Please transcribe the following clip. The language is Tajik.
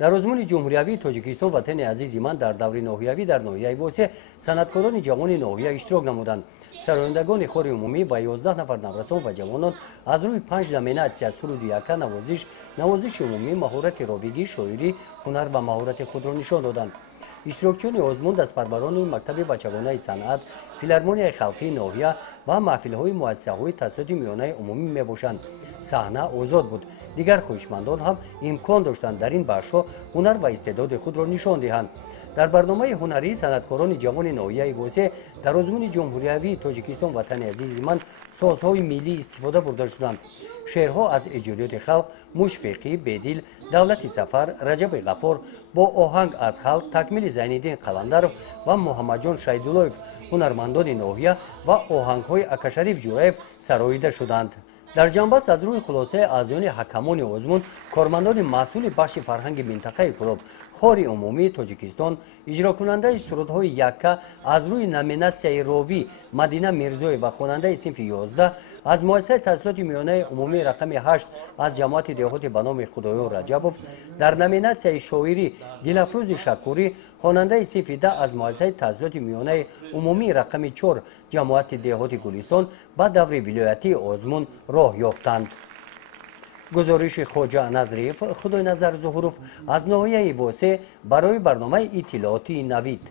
дар озмуни ҷумҳуриявии тоҷикистон ватани азизи ман дар даври ноҳиявӣ дар ноҳияи восе санъаткорони ҷавони ноҳия иштирок намуданд. сарояндагони хори умумӣ ва 11 нафар наврасон ва ҷавонон аз рӯи 5 номинатсия суруди яка навозиши умумӣ, маҳорати ровигӣ, шоирӣ, ҳунар ва маҳорати худро нишон доданд. иштирокчиёни озмун дастпарварони мактаби бачагонаи санъат, филармонияи халқии ноҳия ва маҳфилҳои муассисаҳои таҳсилоти миёнаи умумӣ мебошанд. саҳна озод буд. дигар хоҳишмандон ҳам имкон доштанд дар ин бахшҳо ҳунар ва истеъдоди худро нишон диҳанд. дар барномаи ҳунарии санъаткорони ҷавони ноҳияи восе дар озмуни ҷумҳуриявии тоҷикистон ватани азизи ман созҳои миллӣ истифода бурда шуданд. шеърҳо аз эҷодиёти халқ мушфиқӣ, бедил, давлати сафар, раҷаби ғаффор, бо оҳанг аз халқ, такмили зайниддин қаландаров ва муҳаммадҷон шайдуллоев, ҳунармандони ноҳия ва оҳангҳои акашариф ҷураев сароида шуданд. дар ҷанбаст аз рӯи хулосаи аъзоёни ҳакамони озмун, кормандони масъули бахши фарҳанги минтақаи Кӯлоб, хори умумии Тоҷикистон, иҷрокунандаи сурудҳои якка аз рӯи номинатсияи ровӣ Мадина Мирзоев ва хонандаи синфи 11, аз муассисаи таҳсилоти миёнаи умумии рақами 8 аз ҷамоати деҳоти ба номи Худоён Раҷабов, дар номинатсияи шоирӣ Дилафрӯзи Шакурӣ, хонандаи синфи 10 аз муассисаи таҳсилоти миёнаи умумии рақами 4 ҷамоати деҳоти Гулистон ба даври вилоятии озмун роҳ ёфтанд. гузориши Хоҷа Назриев, Худойназар Зуҳуров аз ноҳияи Восе барои барномаи иттилоотии Навид.